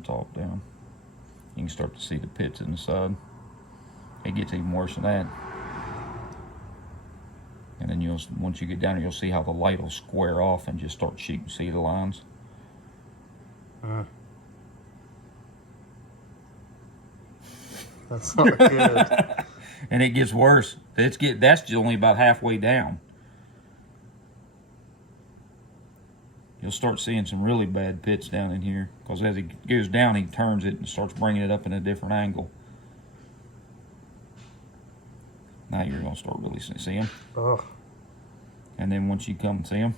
top down. You can start to see the pits in the side. It gets even worse than that. And then once you get down there, you'll see how the light will square off and just start shooting. See the lines? That's not good. And it gets worse. That's only about halfway down. You'll start seeing some really bad pits down in here, because as it goes down, he turns it and starts bringing it up in a different angle. Now you're going to start really see them. Oh. And then once you come see them,